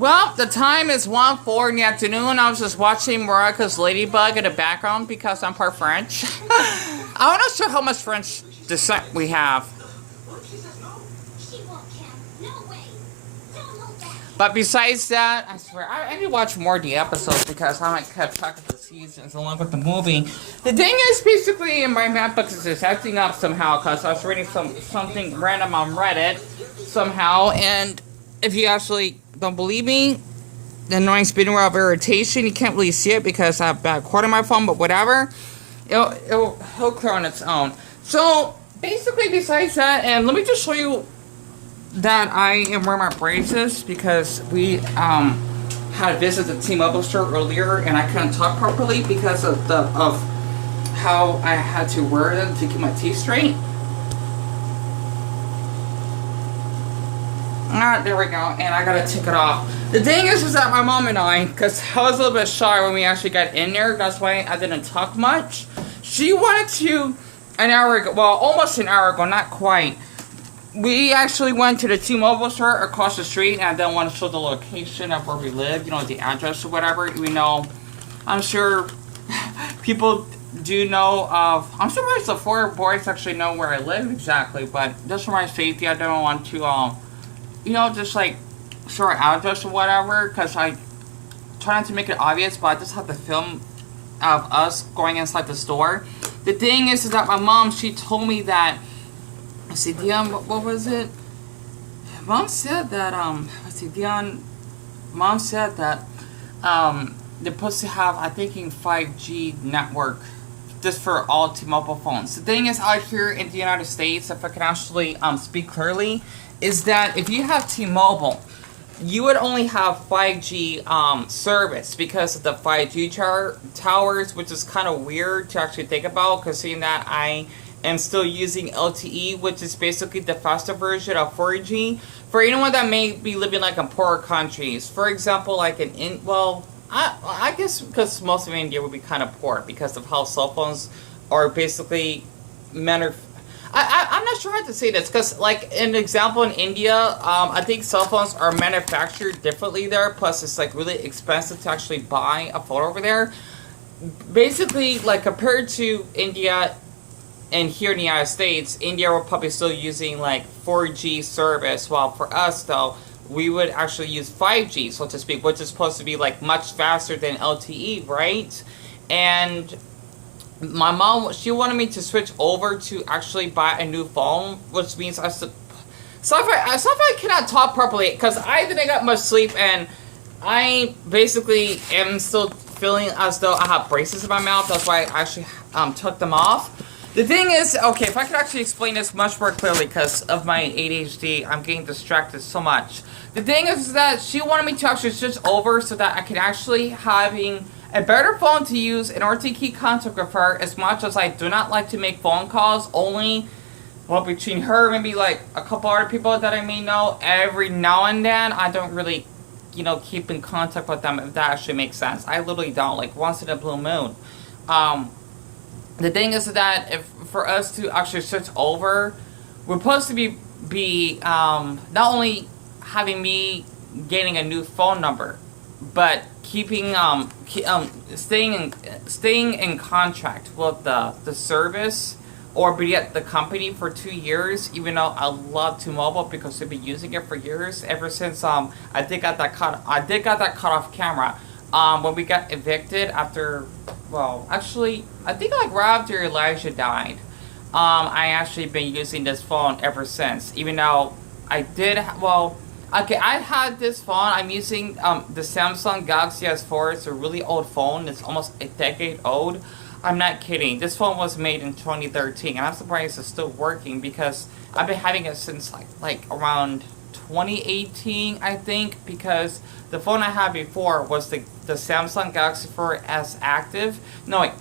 Well, the time is 1:04 in the afternoon. I was just watching Morocco's Ladybug in the background because I'm part French. I'm not sure how much French descent we have. But besides that, I swear, I need to watch more of the episodes because I might kept track of the seasons along with the movie. The thing is, basically, in my map book is just acting up somehow because I was reading something random on Reddit somehow, and if you actually don't believe me, the annoying spinning wheel of irritation, you can't really see it because I have bad cord on my phone, but whatever, it'll clear on its own. So, basically, besides that, and let me just show you that I am wearing my braces because we had a visit at the T-Mobile store earlier and I couldn't talk properly because of how I had to wear them to keep my teeth straight. There we go, and I gotta take it off. The thing is that my mom and I, because I was a little bit shy when we actually got in there, that's why I didn't talk much. She wanted to, an hour ago, well, almost an hour ago, not quite. We actually went to the T-Mobile store across the street, and I didn't want to show the location of where we live, you know, the address or whatever. We know, I'm sure people do know of, I'm surprised the four boys actually know where I live exactly, but just for my safety, I don't want to, you know, just like show our address or whatever, because I try not to make it obvious, but I just have to film of us going inside the store. The thing is that my mom, she told me that, let's see, Dion, what was it? Mom said that, let's see, Dion, Mom said that, they're supposed to have, I think, in 5G network, just for all T-Mobile phones. The thing is, out here in the United States, if I can actually, speak clearly, is that if you have T-Mobile, you would only have 5G, service because of the 5G towers, which is kind of weird to actually think about, because seeing that I am still using LTE, which is basically the faster version of 4G. For anyone that may be living like in poorer countries, for example, like I guess because most of India would be kind of poor because of how cell phones are basically I'm not sure how to say this because, like, an example in India, I think cell phones are manufactured differently there. Plus, it's like really expensive to actually buy a phone over there. Basically, like compared to India. And here in the United States, India we're probably still using like 4G service, while for us though, we would actually use 5G, so to speak, which is supposed to be like much faster than LTE, right? And my mom, she wanted me to switch over to actually buy a new phone, which means so if I cannot talk properly, because I didn't get much sleep, and I basically am still feeling as though I have braces in my mouth. That's why I actually took them off. The thing is, okay, if I could actually explain this much more clearly, because of my ADHD, I'm getting distracted so much. The thing is that she wanted me to actually switch over so that I could actually having a better phone to use in order to keep contact with her, as much as I do not like to make phone calls, only, well, between her, maybe like a couple other people that I may know, every now and then. I don't really, you know, keep in contact with them, if that actually makes sense. I literally don't, like once in a blue moon. The thing is that if for us to actually switch over, we're supposed to be not only having me getting a new phone number, but keeping staying in contract with the service, or be at the company for 2 years. Even though I love T-Mobile because they've been using it for years, ever since I did got that cut off camera. When we got evicted after, well, actually, I think like right after Elijah died, I actually been using this phone ever since. Even though I did, well, okay, I had this phone. I'm using the Samsung Galaxy S4. It's a really old phone. It's almost a decade old. I'm not kidding. This phone was made in 2013, and I'm surprised it's still working because I've been having it since like around 2018, I think, because the phone I had before was the Samsung Galaxy 4S Active. No, wait.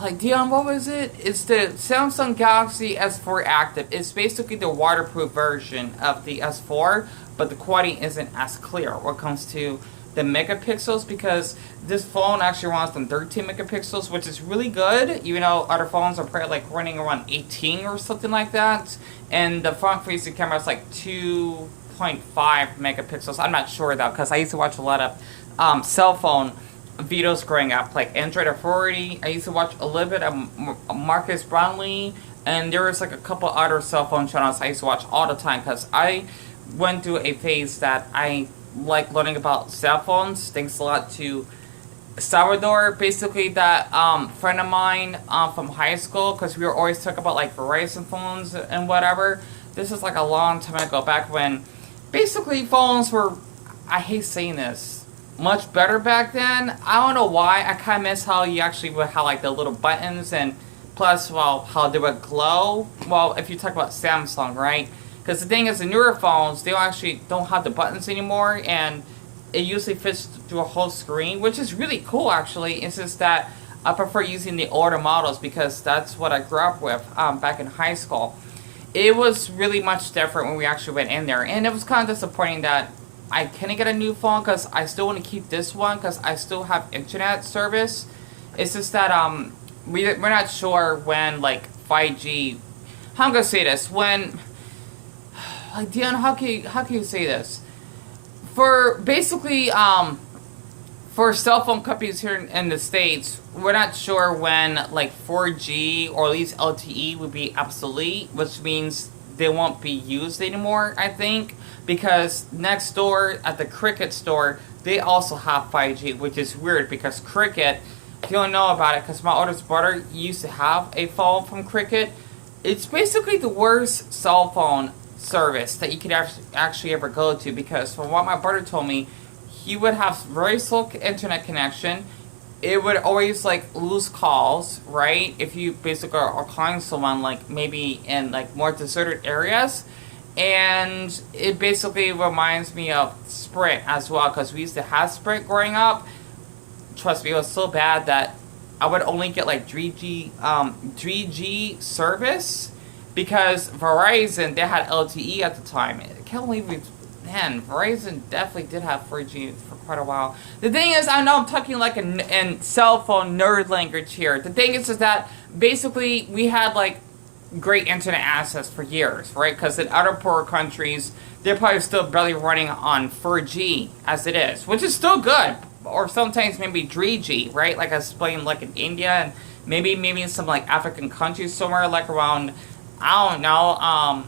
Like, Dion, what was it? It's the Samsung Galaxy S4 Active. It's basically the waterproof version of the S4, but the quality isn't as clear when it comes to the megapixels, because this phone actually runs on 13 megapixels, which is really good, even though other phones are probably like running around 18 or something like that. And the front facing camera is like 2 2.5 megapixels. I'm not sure though, because I used to watch a lot of cell phone videos growing up, like Android Authority. I used to watch a little bit of Marcus Brownlee, and there was like a couple other cell phone channels I used to watch all the time, because I went through a phase that I like learning about cell phones. Thanks a lot to Salvador, basically that friend of mine from high school, because we were always talking about like Verizon phones and whatever. This is like a long time ago, back when basically phones were, I hate saying this, much better back then. I don't know why. I kind of miss how you actually would have like the little buttons, and plus, well, how they would glow. Well, if you talk about Samsung, right? Because the thing is, the newer phones, they don't have the buttons anymore, and it usually fits through a whole screen, which is really cool actually. It's just that I prefer using the older models, because that's what I grew up with back in high school. It was really much different when we actually went in there, and it was kind of disappointing that I couldn't get a new phone, because I still want to keep this one, because I still have internet service. It's just that we're not sure when like 5G, how I'm gonna say this, when, like, Dion, how can you say this? For basically, for cell phone companies here in the States, we're not sure when like 4G or at least LTE would be obsolete, which means they won't be used anymore, I think, because next door at the Cricket store, they also have 5G, which is weird, because Cricket, if you don't know about it, because my oldest brother used to have a phone from Cricket, it's basically the worst cell phone service that you could actually ever go to, because from what my brother told me, he would have very slow internet connection. It would always like lose calls, right? If you basically are calling someone like maybe in like more deserted areas. And it basically reminds me of Sprint as well, because we used to have Sprint growing up. Trust me, it was so bad that I would only get like 3G service, because Verizon, they had LTE at the time. I can't believe Verizon definitely did have 4G for quite a while. The thing is, I know I'm talking like in cell phone nerd language here. The thing is that basically we had like great internet access for years, right? Because in other poorer countries, they're probably still barely running on 4G as it is, which is still good. Or sometimes maybe 3G, right? Like I explained, like in India, and maybe in some like African countries somewhere, like around, I don't know,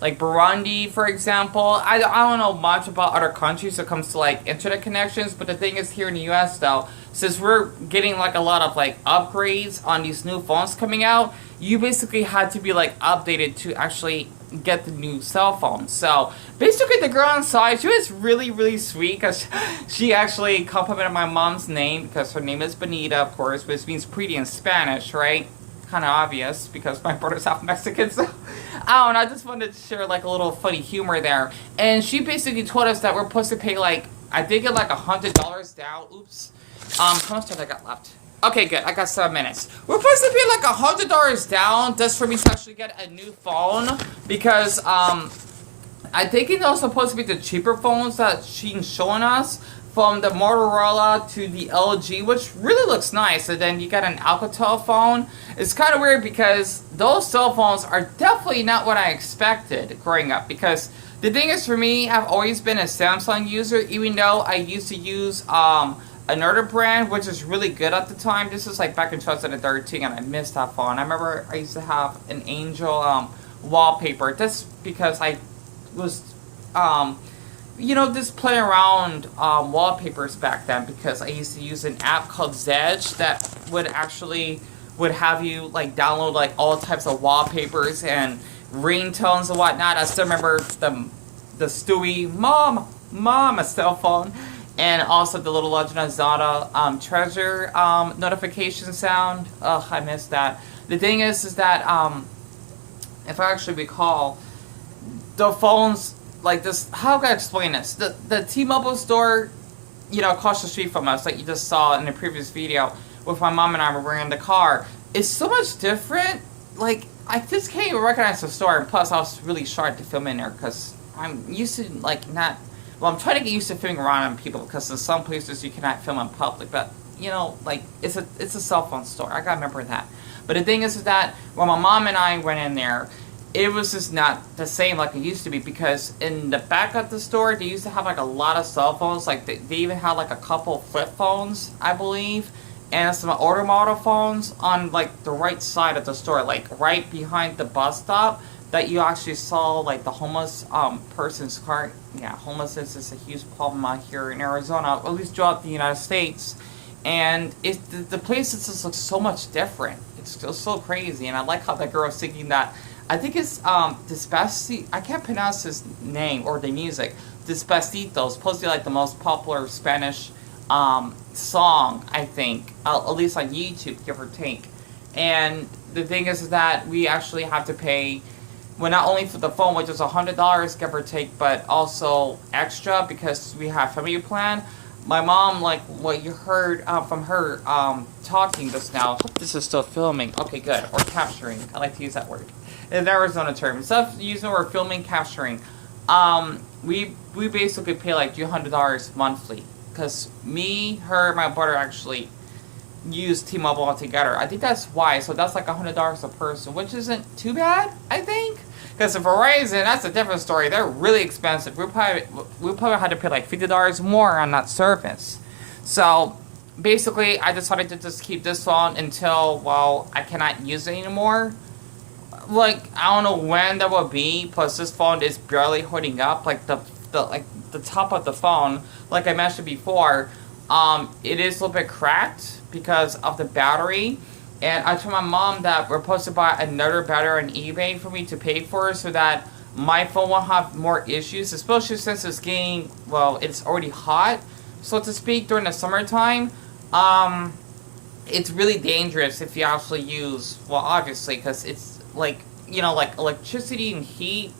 like Burundi, for example. I don't know much about other countries when it comes to like internet connections, but the thing is, here in the US though, since we're getting like a lot of like upgrades on these new phones coming out, you basically had to be like updated to actually get the new cell phone. So basically the girl inside, she was really, really sweet, because she actually complimented my mom's name, because her name is Benita, of course, which means pretty in Spanish, right? Kind of obvious, because my brother's half Mexican, so I don't know, I just wanted to share like a little funny humor there. And she basically told us that we're supposed to pay like, I think like $100 down. Oops. How much time I got left? Okay, good. I got 7 minutes. We're supposed to pay like $100 down just for me to actually get a new phone, because I think it's also supposed to be the cheaper phones that she's showing us, from the Motorola to the LG, which really looks nice. And then you got an Alcatel phone. It's kind of weird, because those cell phones are definitely not what I expected growing up. Because the thing is, for me, I've always been a Samsung user, even though I used to use another brand, which is really good at the time. This is like back in 2013, and I missed that phone. I remember I used to have an Angel wallpaper, just because I was you know, just playing around wallpapers back then, because I used to use an app called Zedge that would have you like download like all types of wallpapers and ringtones and whatnot. I still remember the Stewie mom a cell phone, and also the little Legend of Zelda treasure notification sound. Ugh, I missed that. The thing is that if I actually recall, the phones like this, how can I explain this? The T-Mobile store, you know, across the street from us, like you just saw in the previous video with my mom and I were in the car, is so much different. Like, I just can't even recognize the store, and plus I was really shy to film in there, because I'm used to like not, well, I'm trying to get used to filming around on people, because in some places you cannot film in public, but you know, like it's a cell phone store. I gotta remember that. But the thing is that when my mom and I went in there, it was just not the same like it used to be, because in the back of the store they used to have like a lot of cell phones. Like they even had like a couple flip phones, I believe, and some older model phones on like the right side of the store, like right behind the bus stop, that you actually saw like the homeless person's car. Yeah, homelessness is a huge problem out here in Arizona, at least throughout the United States. And the places just look so much different. It's just so crazy, and I like how that girl was singing that. I think it's Despacito. I can't pronounce his name or the music. Despacito is supposed to be like the most popular Spanish song, I think, at least on YouTube, give or take. And the thing is that we actually have to pay, well, not only for the phone, which is $100, give or take, but also extra because we have family plan. My mom, like what you heard from her talking just now. Hope this is still filming. Okay, good. Or capturing. I like to use that word. In Arizona term. Instead of using the word filming, capturing. We basically pay like $200 monthly. Because me, her, my brother actually use T-Mobile altogether. I think that's why. So that's like $100 a person, which isn't too bad, I think. Because Verizon, that's a different story. They're really expensive. We probably had to pay like $50 more on that service. So basically, I decided to just keep this phone until, well, I cannot use it anymore. Like, I don't know when that will be. Plus, this phone is barely holding up. Like the top of the phone, like I mentioned before, it is a little bit cracked because of the battery. And I told my mom that we're supposed to buy another battery on eBay for me to pay for, so that my phone won't have more issues, especially since it's getting, well, it's already hot, so to speak, during the summertime. It's really dangerous if you actually use, well, obviously, because it's like, you know, like electricity and heat,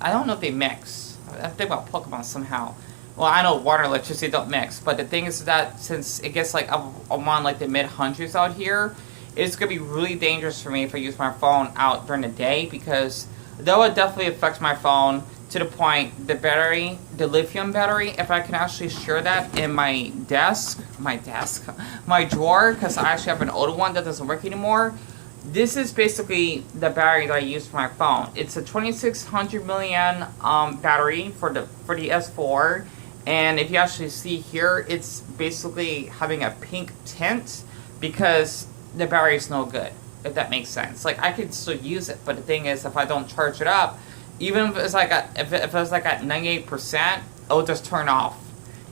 I don't know if they mix. I think about Pokemon somehow. Well, I know water and electricity don't mix, but the thing is that since it gets like around like the mid-hundreds out here, it's going to be really dangerous for me if I use my phone out during the day, because though it definitely affects my phone to the point, the battery, the lithium battery, if I can actually share that in my drawer, because I actually have an older one that doesn't work anymore. This is basically the battery that I use for my phone. It's a 2600 milliamp battery for the S4, and if you actually see here, it's basically having a pink tint because the battery is no good, if that makes sense. Like, I could still use it, but the thing is, if I don't charge it up, even if it's like if it's like at 98%, it'll just turn off,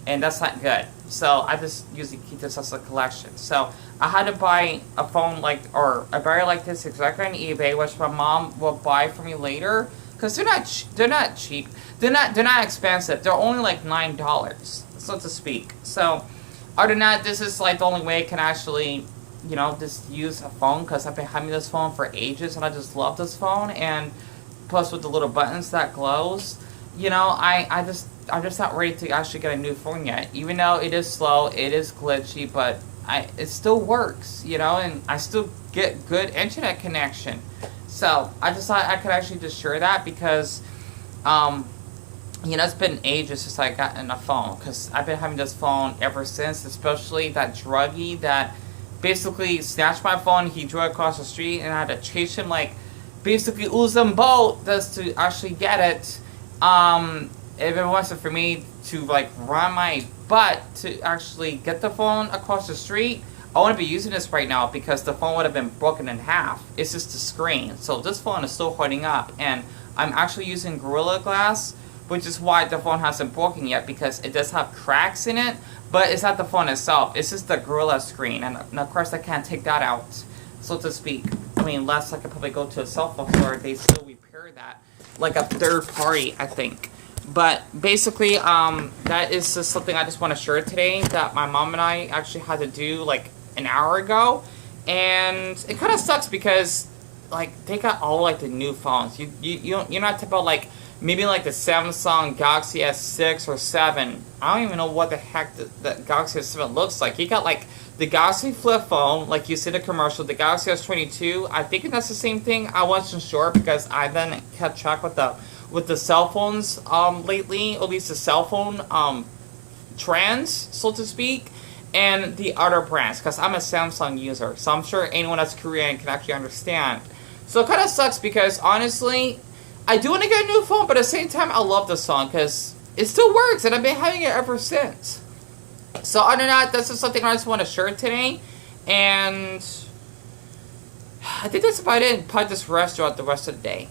and that's not good. So I just usually keep this as a collection. So I had to buy a phone or a battery like this exactly on eBay, which my mom will buy for me later, because they're not cheap. They're not expensive. They're only like $9, so to speak. So other than that, this is like the only way I can actually, you know, just use a phone, because I've been having this phone for ages and I just love this phone. And plus with the little buttons that glows, you know, I'm just not ready to actually get a new phone yet. Even though it is slow, it is glitchy, but it still works, you know, and I still get good internet connection. So I just thought I could actually just share that, because you know, it's been ages since I got in a phone, because I've been having this phone ever since, especially that druggie that basically snatched my phone. He drove across the street and I had to chase him like basically Usain Bolt just to actually get it. If it wasn't for me to like run my butt to actually get the phone across the street, I wouldn't be using this right now, because the phone would have been broken in half. It's just the screen. So this phone is still holding up, and I'm actually using Gorilla Glass, which is why the phone hasn't broken yet, because it does have cracks in it, but it's not the phone itself. It's just the Gorilla screen, and of course I can't take that out, so to speak. I mean, unless I could probably go to a cell phone store, they still repair that, like a third party, I think. But basically, that is just something I just want to share today, that my mom and I actually had to do like an hour ago, and it kind of sucks because like they got all like the new phones. You're not talking about like maybe like the Samsung Galaxy S6 or 7. I don't even know what the heck the Galaxy S7 looks like. You got like the Galaxy flip phone, like you see the commercial, the Galaxy S22. I think that's the same thing. I wasn't sure because I then kept track with the cell phones lately, at least the cell phone trends, so to speak, and the other brands, because I'm a Samsung user, so I'm sure anyone that's Korean can actually understand. So it kind of sucks because, honestly, I do want to get a new phone, but at the same time, I love the song because it still works, and I've been having it ever since. So other than that, this is something I just want to share today, and I think that's about it. Probably just rest throughout the rest of the day.